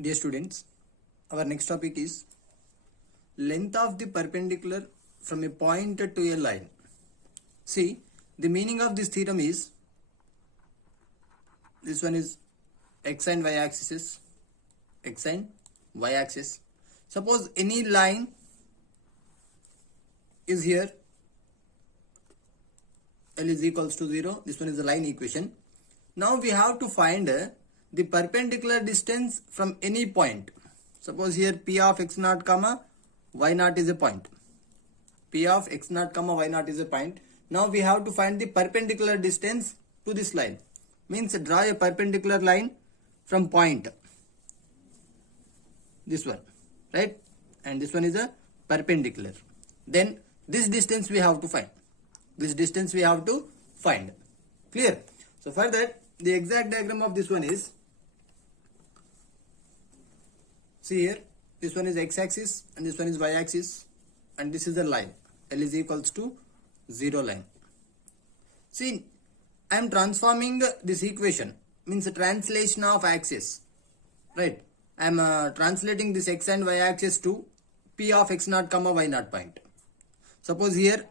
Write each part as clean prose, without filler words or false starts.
Dear students, our next topic is length of the perpendicular from a point to a line. See, the meaning of this theorem is, this one is x and y axis, x and y axis. Suppose any line is here, L is equals to 0. This one is the line equation. Now we have to find the perpendicular distance from any point. Suppose here P of x naught comma y naught is a point. P of x naught comma y naught is a point. Now we have to find the perpendicular distance to this line. Means draw a perpendicular line from point. This one, right? And this one is a perpendicular. Then this distance we have to find. This distance we have to find. Clear? So for that, the exact diagram of this one is, see here, this one is x-axis and this one is y-axis, and this is the line. L is equals to 0 line. See, I am transforming this equation, means a translation of axis, right? I am translating this x and y axis to P of x naught comma y naught point. Suppose here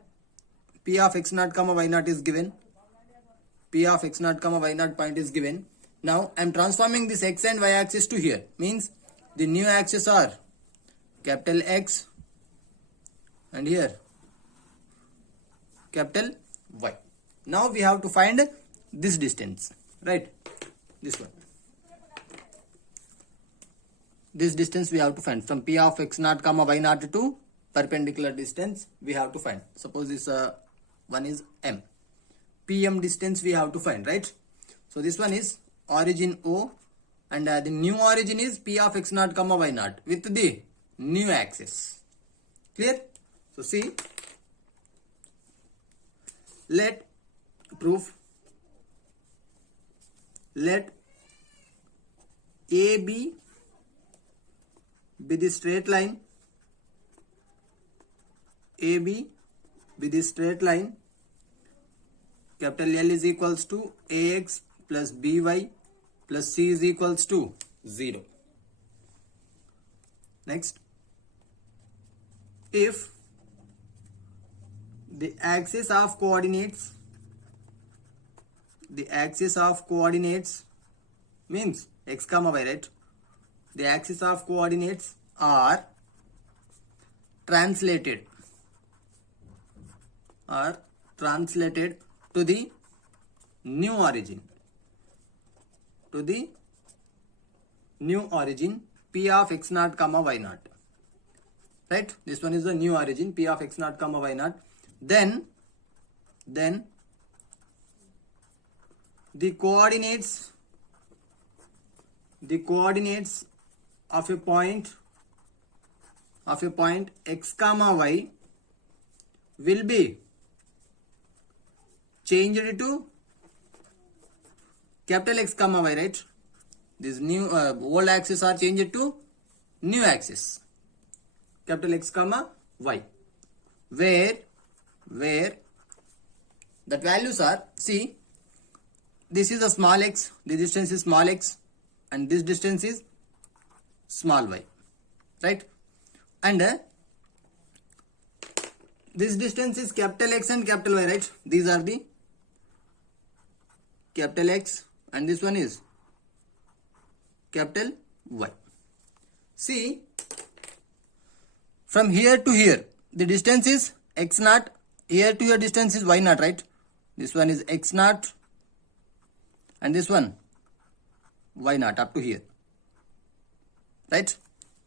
P of x naught comma y naught is given. P of x naught comma y naught point is given. Now I am transforming this x and y axis to here. Means the new axes are capital X and here capital Y. Now we have to find this distance, right? This one. This distance we have to find from P of x naught comma y naught to perpendicular distance we have to find. Suppose this one is M. PM distance we have to find, right? So this one is origin O, and the new origin is P of x naught comma y naught with the new axis. Clear? So see, let proof, let AB be the straight line, AB be the straight line, capital L is equals to AX plus BY plus C is equals to 0. Next, if the axis of coordinates means x comma y, right? The axis of coordinates are translated to the new origin, P of x naught comma y naught, right? This one is the new origin, P of x naught comma y naught. Then the coordinates of a point x comma y will be changed to capital X comma y, right? This new old axis are changed to new axis, capital X comma y, where the values are, see, this is a small x, the distance is small x, and this distance is small y, right? And this distance is capital X and capital Y, right? These are the capital X and this one is capital Y. See, from here to here, the distance is x naught, here to here distance is y naught, right? This one is x naught and this one y naught up to here, right?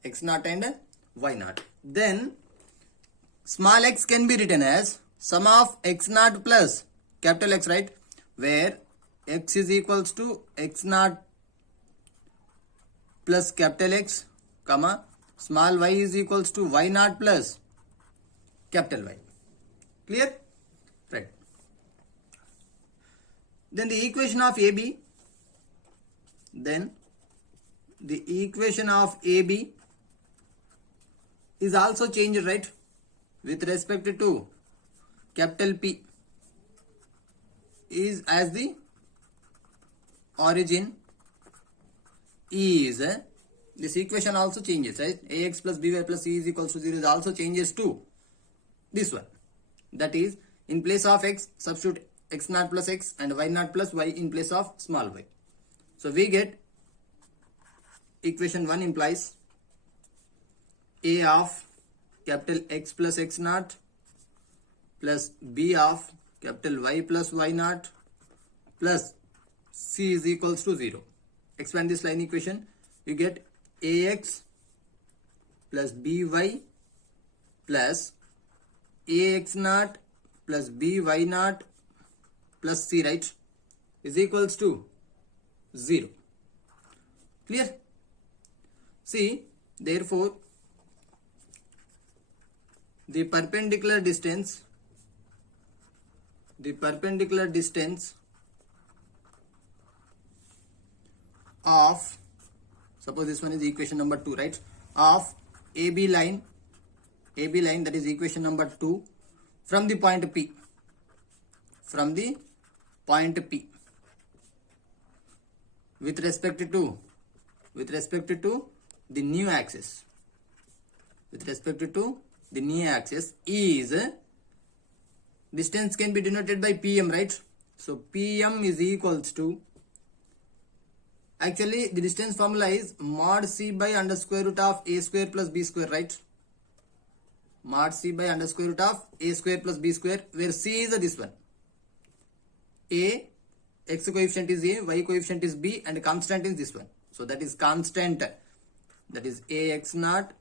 X naught and y naught. Then small x can be written as sum of x naught plus capital X, right? Where x is equals to x naught plus capital X, comma, small y is equals to y naught plus capital Y. Clear? Right. Then the equation of AB, is also changed, right? With respect to capital P is as the origin is This equation also changes, right? Ax plus by plus c is equals to 0 is also changes to this one. That is, in place of x, substitute x naught plus x and y naught plus y in place of small y. So we get equation 1 implies a of capital X plus x naught plus b of capital Y plus y naught plus c is equals to 0. Expand this line equation, you get ax plus by plus ax naught plus by naught plus c, right, is equals to 0. Clear? See, therefore, the perpendicular distance of, suppose this one is equation number 2, right, of AB line, that is equation number 2, from the point P, with respect to the new axis, is, distance can be denoted by PM, right? So PM is equals to, actually the distance formula is mod c by under square root of a square plus b square, right? Mod c by under square root of a square plus b square, where c is this one. A, x coefficient is a, y coefficient is b, and constant is this one. So that is constant, that is ax naught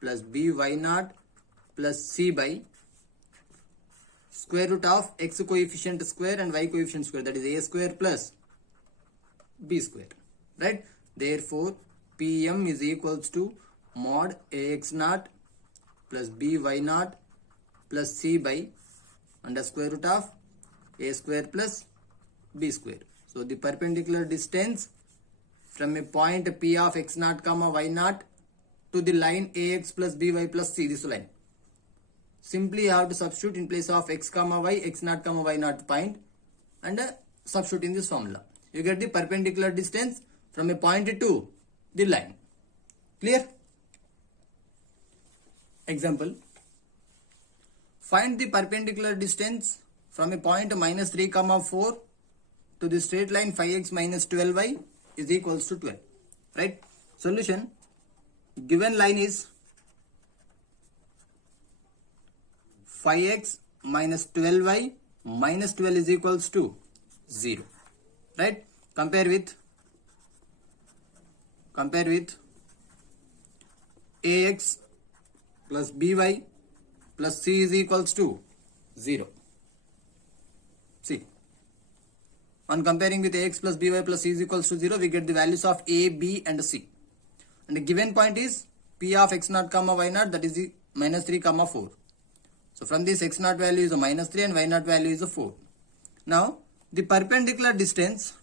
plus by naught plus c by square root of x coefficient square and y coefficient square, that is a square plus b square, right? Therefore PM is equals to mod ax naught plus by naught plus c by under square root of a square plus b square. So the perpendicular distance from a point P of x naught comma y naught to the line ax plus by plus c, this line, simply you have to substitute in place of x comma y, x naught comma y naught point, and substitute in this formula. You get the perpendicular distance from a point to the line. Clear? Example, find the perpendicular distance from a point minus 3 comma 4 to the straight line 5x minus 12y is equals to 12, right? Solution, given line is 5x minus 12y minus 12 is equals to 0, right? Compare with ax plus by plus c is equals to 0. See, on comparing with ax plus by plus c is equals to 0, we get the values of a, b and c. And the given point is P of x naught comma y naught, that is the minus 3 comma 4. So from this x naught value is a minus 3 and y naught value is a 4. Now the perpendicular distance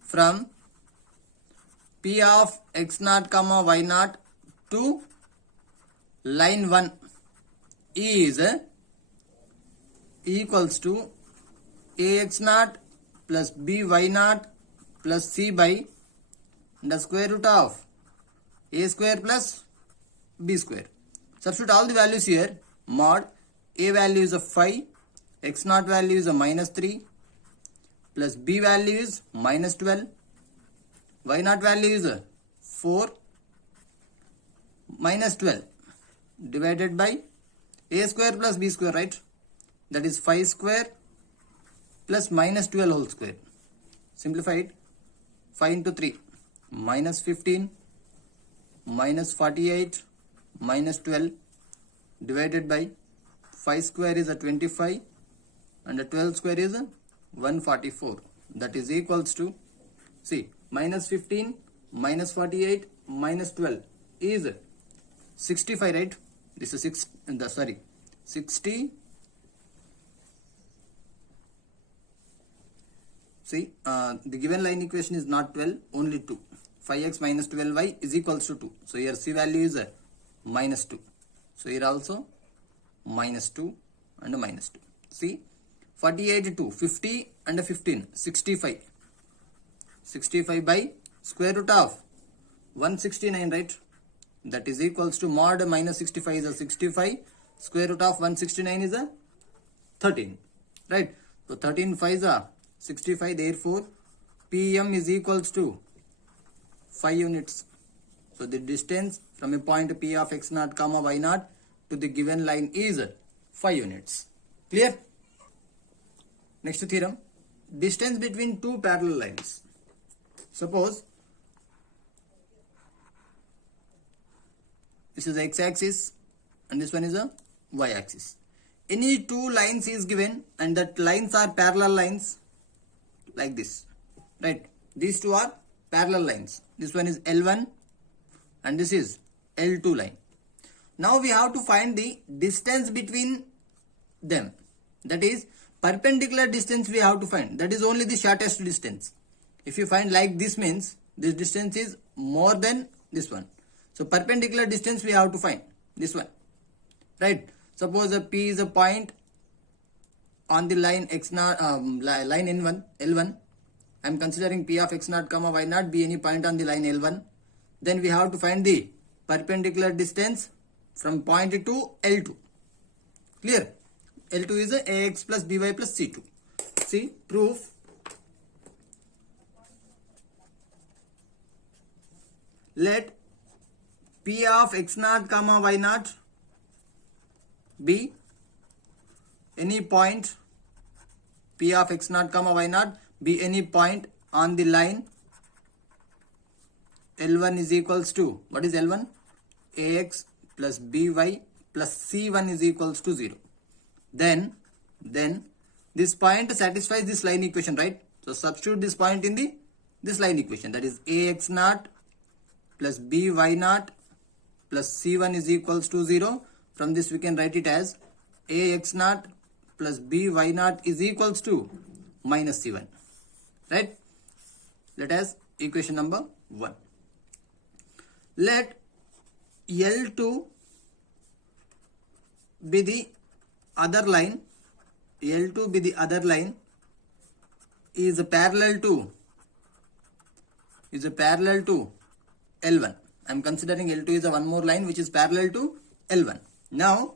from P of x naught comma y naught to line 1 is equals to ax naught plus by naught plus c by the square root of a square plus b square. Substitute all the values here. Mod a value is a 5, x naught value is a minus 3, plus b value is minus 12, y naught value is a 4, minus 12 divided by a square plus b square, right? That is 5 square plus minus 12 whole square. Simplify it. 5 into 3, minus 15, minus 48, minus 12 divided by 5 square is a 25 and a 12 square is a 144. That is equals to, see, minus 15, minus 48, minus 12 is 65, right? This is 60. See, the given line equation is not 12, only 2. 5x minus 12y is equals to 2. So here c value is minus 2. So here also minus 2 and minus 2. See, 48 to 50 and 15, 65. 65 by square root of 169, right? That is equals to mod minus 65 is a 65. Square root of 169 is a 13, right? So 13 5 is a 65. Therefore, PM is equals to 5 units. So the distance from a point P of x naught comma y naught to the given line is 5 units. Clear? Next theorem. Distance between two parallel lines. Suppose this is x-axis and this one is a y-axis. Any two lines is given and that lines are parallel lines like this, right? These two are parallel lines. This one is L1 and this is L2 line. Now we have to find the distance between them. That is perpendicular distance we have to find. That is only the shortest distance. If you find like this means this distance is more than this one. So perpendicular distance we have to find this one, right? Suppose a P is a point on the line x naught, line N1, L1. I am considering P of x naught comma y naught be any point on the line L1. Then we have to find the perpendicular distance from point to L2. Clear? L2 is a ax plus by plus c2. See, proof. Let P of x naught comma y naught be any point. P of x naught comma y naught be any point on the line L1 is equals to, what is L1? Ax plus by plus c1 is equals to 0. Then this point satisfies this line equation, right? So substitute this point in this line equation, that is ax naught plus by naught plus c1 is equals to 0. From this we can write it as ax naught plus by naught is equals to minus c1, right? Let us equation number 1. Let L2 be the other line. L2 be the other line is parallel to L1. I am considering L2 is a one more line which is parallel to L1. Now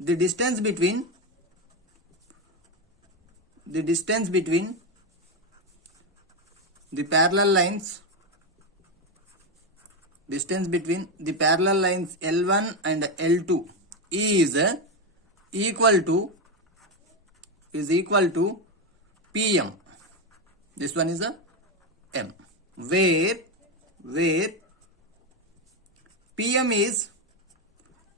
the distance between the parallel lines, distance between the parallel lines L1 and L2 is equal to PM. This one is a M, where PM is,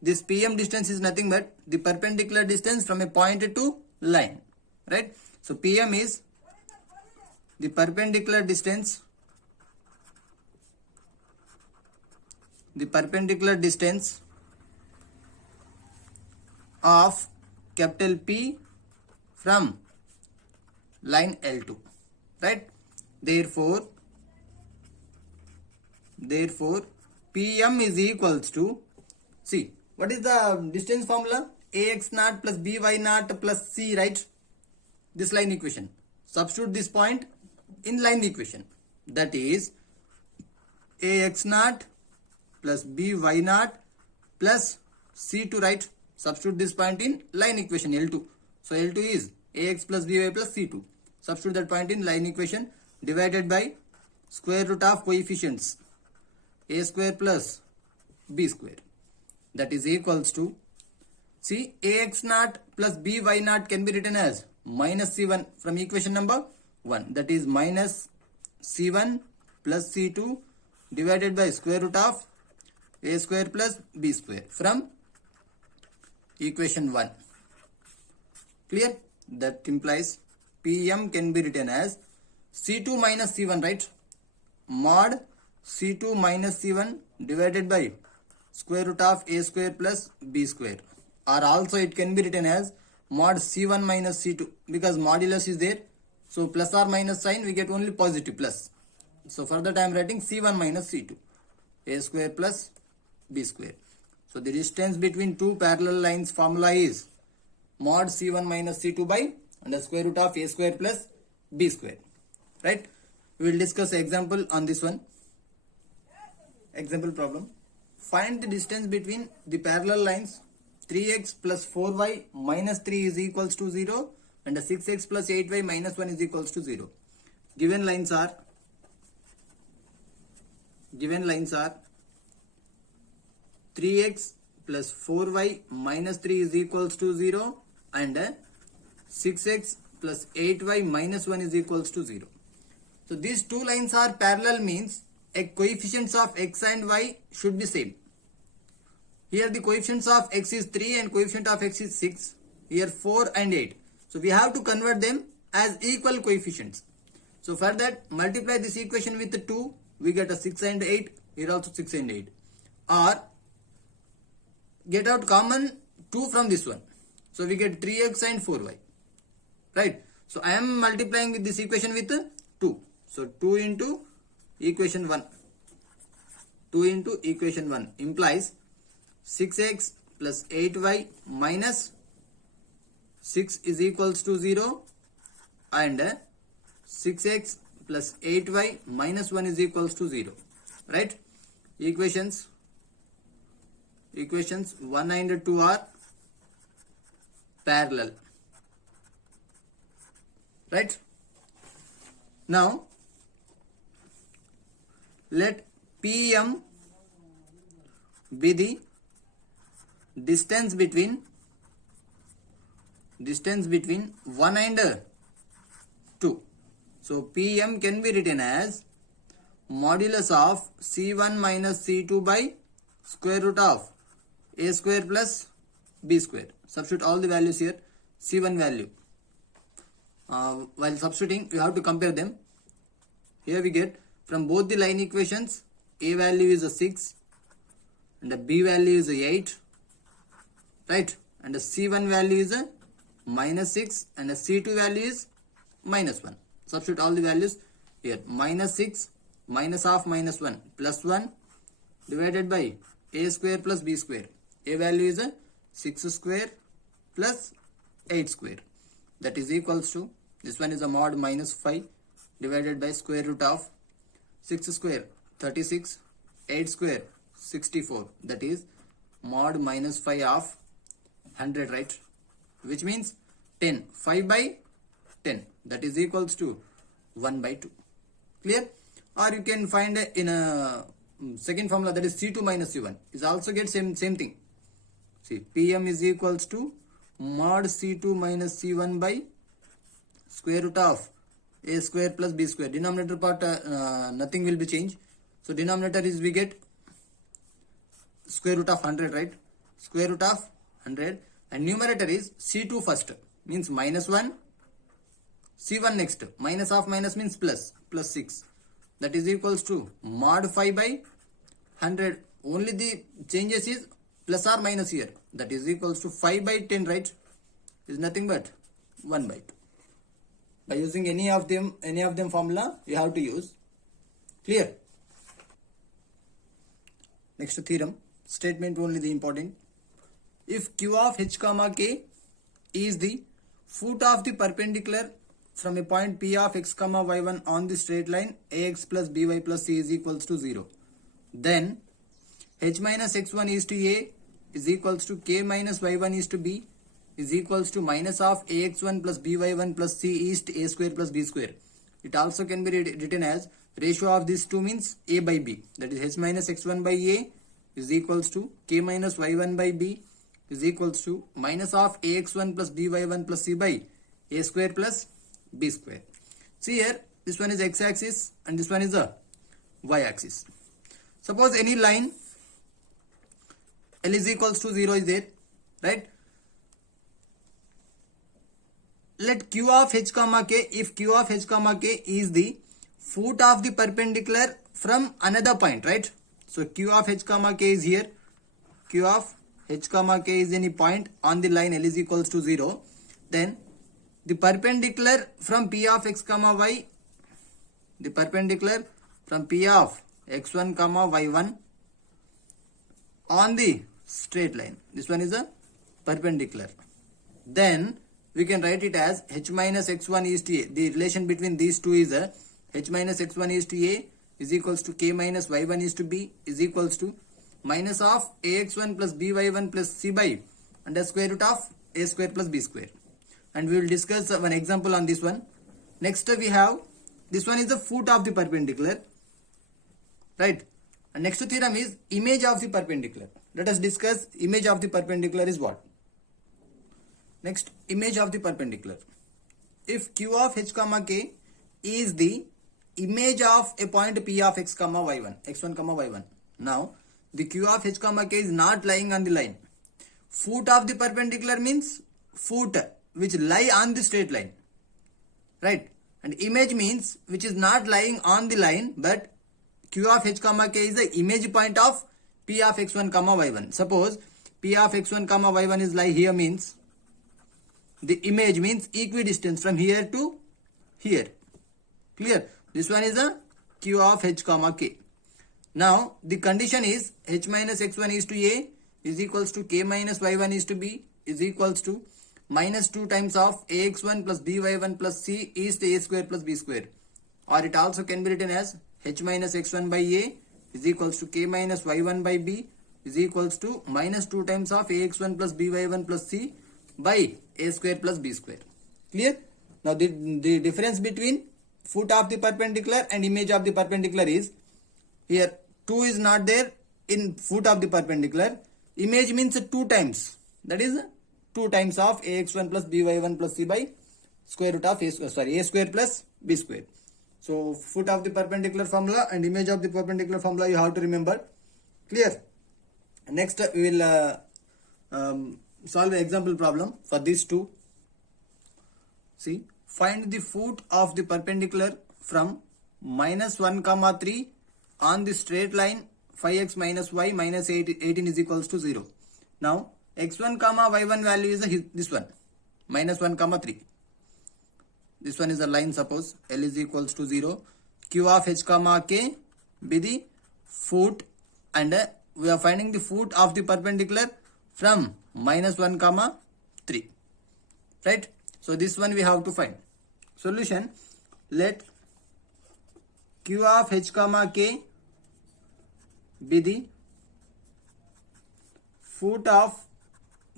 this PM distance is nothing but the perpendicular distance from a point to line, right? So PM is the perpendicular distance of capital P from line L2, right? Therefore PM is equals to, see, what is the distance formula? Ax naught plus by naught plus c, right? This line equation. Substitute this point in line equation. That is ax naught plus by naught plus c2, right? Substitute this point in line equation L2. So L2 is ax plus by plus c2. Substitute that point in line equation divided by square root of coefficients a square plus b square. That is equals to, see, ax naught plus by naught can be written as minus c1 from equation number 1. That is minus c1 plus c2 divided by square root of a square plus b square from equation 1. Clear? That implies PM can be written as c2 minus c1, right? Mod c2 minus c1 divided by square root of a square plus b square, or also it can be written as mod c1 minus c2, because modulus is there, so plus or minus sign we get only positive plus. So for that I am writing c1 minus c2, a square plus b square. So the distance between two parallel lines formula is mod c1 minus c2 by and the square root of a square plus b square. Right? We will discuss example on this one. Example problem. Find the distance between the parallel lines 3x plus 4y minus 3 is equals to 0 and the 6x plus 8y minus 1 is equals to 0. Given lines are 3x plus 4y minus 3 is equals to 0 and 6x plus 8y minus 1 is equals to 0. So these two lines are parallel means a coefficients of x and y should be same. Here the coefficients of x is 3 and coefficient of x is 6. Here 4 and 8. So we have to convert them as equal coefficients. So for that, multiply this equation with 2. We get a 6 and 8. Here also 6 and 8. Or get out common 2 from this one. So we get 3x and 4y. Right. So I am multiplying with this equation with 2. So 2 into equation 1. 2 into equation 1 implies 6x plus 8y minus 6 is equals to 0 and 6x plus 8y minus 1 is equals to 0. Right? Equations 1 and 2 are parallel. Right? Now, let PM be the distance between 1 and 2. So PM can be written as modulus of C1 minus C2 by square root of a square plus b square. Substitute all the values here. C1 value. While substituting, you have to compare them. Here we get from both the line equations, a value is a 6 and the b value is a 8. Right? And the C1 value is a minus 6 and the C2 value is minus 1. Substitute all the values here. Minus 6 minus half minus 1 plus 1 divided by a square plus b square. A value is a 6 square plus 8 square. That is equals to, this one is a mod minus 5 divided by square root of 6 square 36, 8 square 64. That is mod minus 5 of 100, right? Which means 10. 5 by 10. That is equals to 1 by 2. Clear? Or you can find in a second formula, that is C2 minus C1. Is also get same thing. See, PM is equals to mod C2 minus C1 by square root of a square plus b square. Denominator part nothing will be changed. So denominator is we get square root of 100, right? Square root of 100 and numerator is C2 first means minus 1, C1 next. Minus half minus means plus 6. That is equals to mod 5 by 100. Only the changes is plus or minus here. That is equals to 5 by 10, right? Is nothing but 1 by 2. By using any of them formula, you have to use. Clear? Next theorem. Statement only the important. If Q of h comma k is the foot of the perpendicular from a point P of x comma y1 on the straight line ax plus by plus c is equals to 0, then h minus x1 is to a is equals to k minus y1 is to b is equals to minus of ax1 plus by1 plus c is to a square plus b square. It also can be written as ratio of these two means a by b. That is h minus x1 by a is equals to k minus y1 by b is equals to minus of ax1 plus by1 plus c by a square plus b square. See here, this one is x-axis and this one is the y-axis. Suppose any line L is equals to 0 is there, right? Let Q of h comma k, if Q of h comma k is the foot of the perpendicular from another point, right? So Q of h comma k is here. Q of h comma k is any point on the line L is equals to 0. Then the perpendicular from P of x comma y, the perpendicular from P of x1 comma y1 on the straight line. This one is a perpendicular. Then we can write it as h minus x1 is to a. The relation between these two is h minus x1 is to a is equals to k minus y1 is to b is equals to minus of ax1 plus by1 plus c by under square root of a square plus b square. And we will discuss one example on this one. Next we have, this one is the foot of the perpendicular, right? And next theorem is image of the perpendicular. Let us discuss image of the perpendicular is what. Next, image of the perpendicular. If q of h comma k is the image of a point p of x comma y1, x1 comma y1. Now, the q of h comma k is not lying on the line. Foot of the perpendicular means foot which lie on the straight line, right? And image means which is not lying on the line, but q of h comma k is the image point of p of x1 comma y1. Suppose p of x1 comma y1 is lie here, means the image means equidistance from here to here. Clear? This one is a q of h comma k. Now the condition is h minus x1 is to a is equals to k minus y1 is to b is equals to minus 2 times of ax1 plus by1 plus c is to a square plus b square. Or it also can be written as h minus x1 by a is equals to k minus y1 by b is equals to minus 2 times of ax1 plus by1 plus c by a square plus b square. Clear? Now the difference between foot of the perpendicular and image of the perpendicular is, here 2 is not there in foot of the perpendicular. Image means 2 times, that is 2 times of ax1 plus by1 plus c by square root of a square plus b square. So foot of the perpendicular formula and image of the perpendicular formula you have to remember. Clear? Next we will solve an example problem for these two. See, find the foot of the perpendicular from minus 1 comma 3 on the straight line 5x minus y minus 18 is equals to 0. Now x1 comma y1 value is this one, minus 1 comma 3. This one is a line, suppose L is equals to 0. Q of h comma k be the foot, and we are finding the foot of the perpendicular from minus 1 comma 3, right? So this one we have to find. Solution, let q of h comma k be the foot of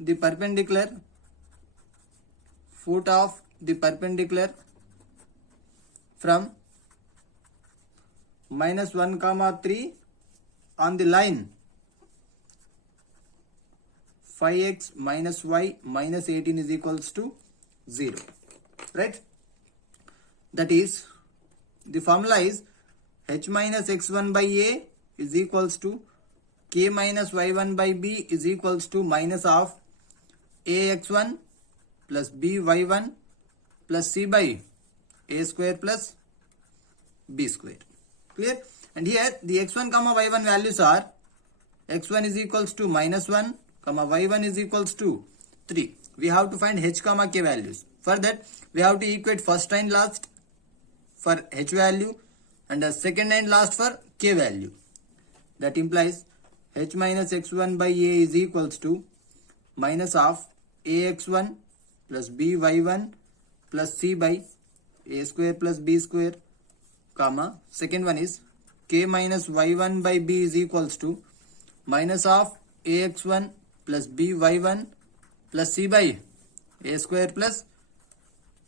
the perpendicular from minus 1 comma 3 on the line 5x minus y minus 18 is equals to 0, right? That is, the formula is h minus x1 by a is equals to k minus y1 by b is equals to minus of ax1 plus by1 plus c by a square plus b square. Clear? And here the x1 comma y1 values are x1 is equals to minus 1 comma y1 is equals to 3. We have to find h comma k values. For that we have to equate first and last for h value and the second and last for k value. That implies h minus x1 by a is equals to minus of ax1 plus by1 plus c by a square plus b square, comma second one is k minus y1 by b is equals to minus of ax1 plus by1 plus c by a square plus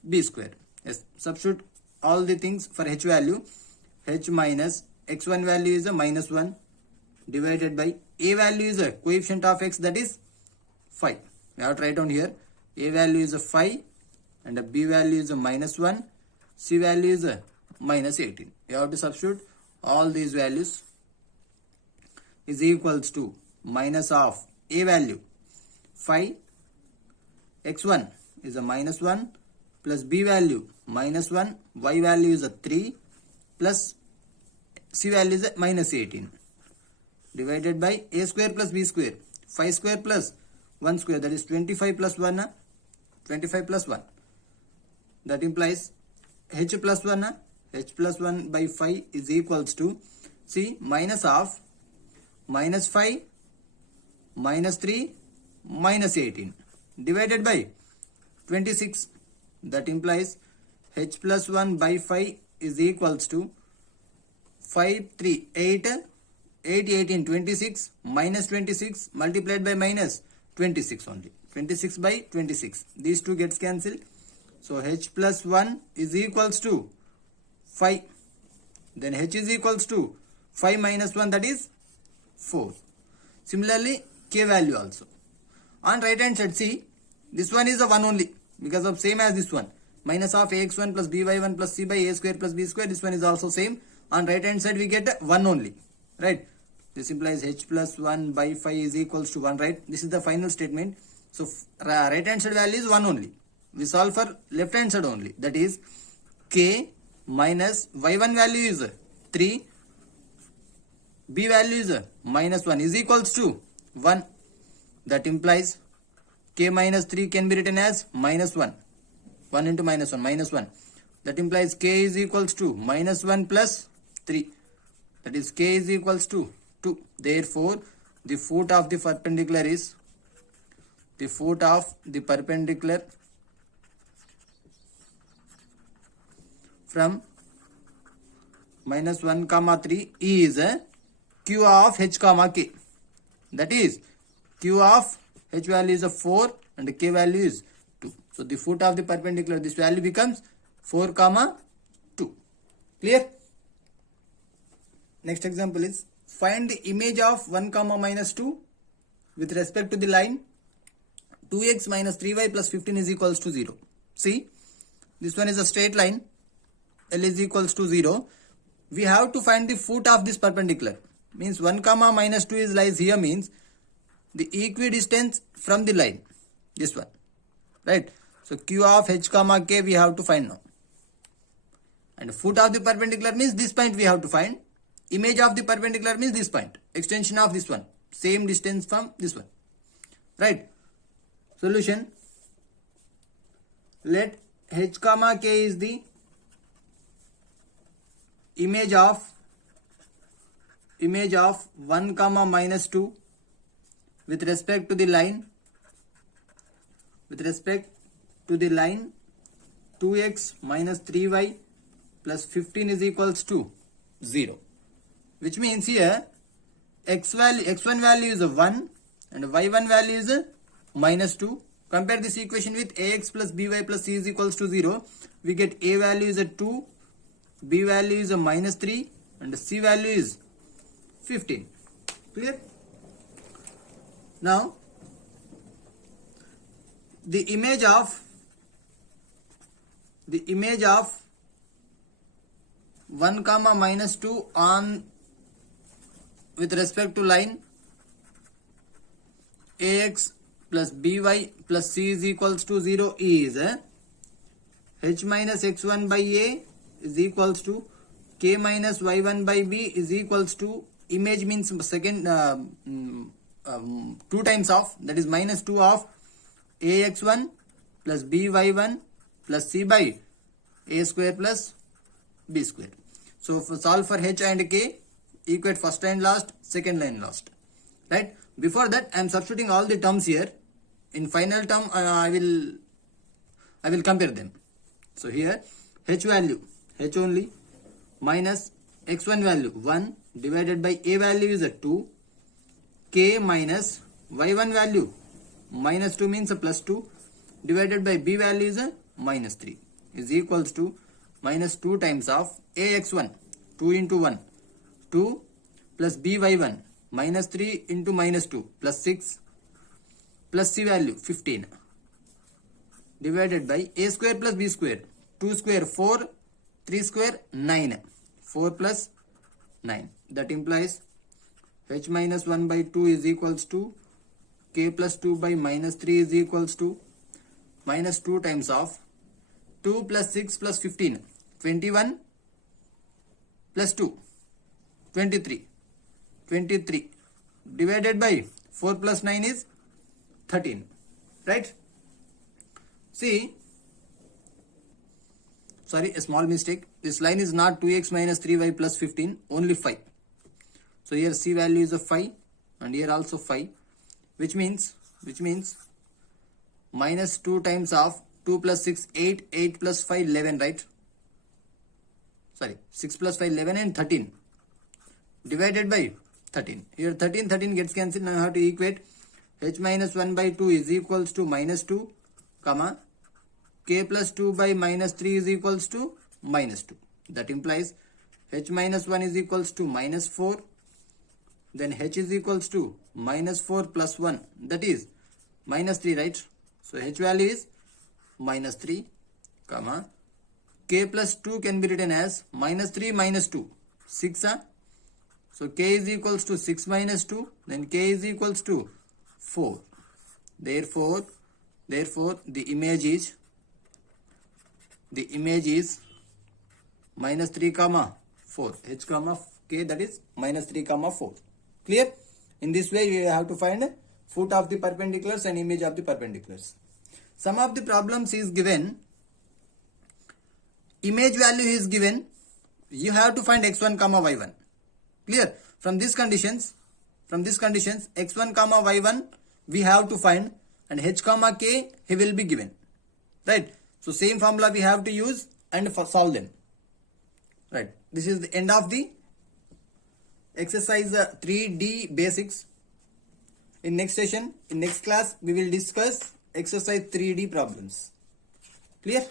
b square. Yes, substitute all the things for h value. H minus x1 value is a minus 1 divided by a value is a coefficient of x, that is 5. We have to write down here a value is a 5 and a b value is a minus 1, c value is a minus 18. You have to substitute all these values is equals to minus of a value 5, x1 is a minus 1 plus b value minus 1, y value is a 3 plus c value is a minus 18 divided by a square plus b square, 5 square plus 1 square, that is 25 plus 1, 25 plus 1. That implies h plus 1, h plus 1 by 5 is equals to, see, minus of minus 5 minus 3 minus 18 divided by 26. That implies h plus 1 by 5 is equals to 5, 3, 8, 8, 18, 26 minus 26 multiplied by minus 26 only. 26 by 26. These two gets cancelled. So h plus 1 is equals to 5. Then h is equals to 5 minus 1, that is 4. Similarly, k value also. On right hand side, see, this one is a 1 only because of same as this one. Minus of ax1 plus by1 plus c by a square plus b square. This one is also same. On right hand side, we get 1 only. Right? This implies h plus 1 by 5 is equals to 1. Right? This is the final statement. So, right hand side value is 1 only. We solve for left hand side only. That is k minus y1 value is 3. B value is minus 1 is equals to 1. That implies k minus 3 can be written as minus 1. 1 into minus 1, minus 1. That implies k is equals to minus 1 plus 3. That is k is equals to 2. Therefore, the foot of the perpendicular is from minus 1 comma 3 is q of h comma k. That is q of h value is 4 and k value is 2. So the foot of the perpendicular, this value becomes 4 comma 2. Clear? Next example is find the image of 1 comma minus 2 with respect to the line 2x minus 3y plus 15 is equals to 0. See, this one is a straight line. L is equals to 0. We have to find the foot of this perpendicular. Means 1 comma minus 2 is lies here, means the equidistance from the line. This one. Right? So q of h comma k we have to find now. And foot of the perpendicular means this point we have to find. Image of the perpendicular means this point. Extension of this one. Same distance from this one. Right? Solution. Let h comma k is the image of 1 comma minus 2 with respect to the line 2x minus 3y plus 15 is equals to 0, which means here x1 value is a 1 and y1 value is a minus 2. Compare this equation with ax plus by plus c is equals to 0. We get a value is a 2, b value is a minus 3 and c value is 15. Clear? Now, the image of 1 comma minus 2 on with respect to line ax plus by plus c is equals to 0 is h minus x1 by a is equals to k minus y1 by b is equals to image means second 2 times of, that is minus 2 of ax1 plus by1 plus c by a square plus b square. So for solve for h and k, equate first line last, second line last. Right? Before that, I am substituting all the terms here. In final term, I will compare them. So here h value, h only, minus x1 value 1 divided by a value is a 2, k minus y1 value minus 2 means a plus 2 divided by b value is a minus 3 is equals to minus 2 times of ax1 2 into 1 2 plus by1 minus 3 into minus 2 plus 6 plus c value 15 divided by a square plus b square 2 square 4 3 square 9 4 plus 9. That implies h minus 1 by 2 is equals to k plus 2 by minus 3 is equals to minus 2 times of 2 plus 6 plus 15 21 plus 2 23 divided by 4 plus 9 is 13. Right? See, sorry, a small mistake. This line is not 2x minus 3y plus 15, only 5. So here c value is a 5 and here also 5, which means minus 2 times of 2 plus 6 8, 8 plus 5 11, right? Sorry, 6 plus 5 11 and 13 divided by 13. Here 13 gets cancelled. Now I have to equate h minus 1 by 2 is equals to minus 2 comma k plus 2 by minus 3 is equals to minus 2. That implies h minus 1 is equals to minus 4. Then h is equals to minus 4 plus 1, that is minus 3, right? So h value is minus 3 comma k plus 2 can be written as minus 3 minus 2, 6. So k is equals to 6 minus 2, then k is equals to 4. Therefore the image is minus 3 comma 4, h comma k, that is minus 3 comma 4. Clear? In this way you have to find foot of the perpendiculars and image of the perpendiculars. Some of the problems is given, image value is given, you have to find x1 comma y1. Clear? From these conditions x1 comma y1 we have to find, and h comma k he will be given, right? So same formula we have to use and solve them, right? This is the end of the exercise 3D basics. In next session, in next class, we will discuss exercise 3D problems. Clear?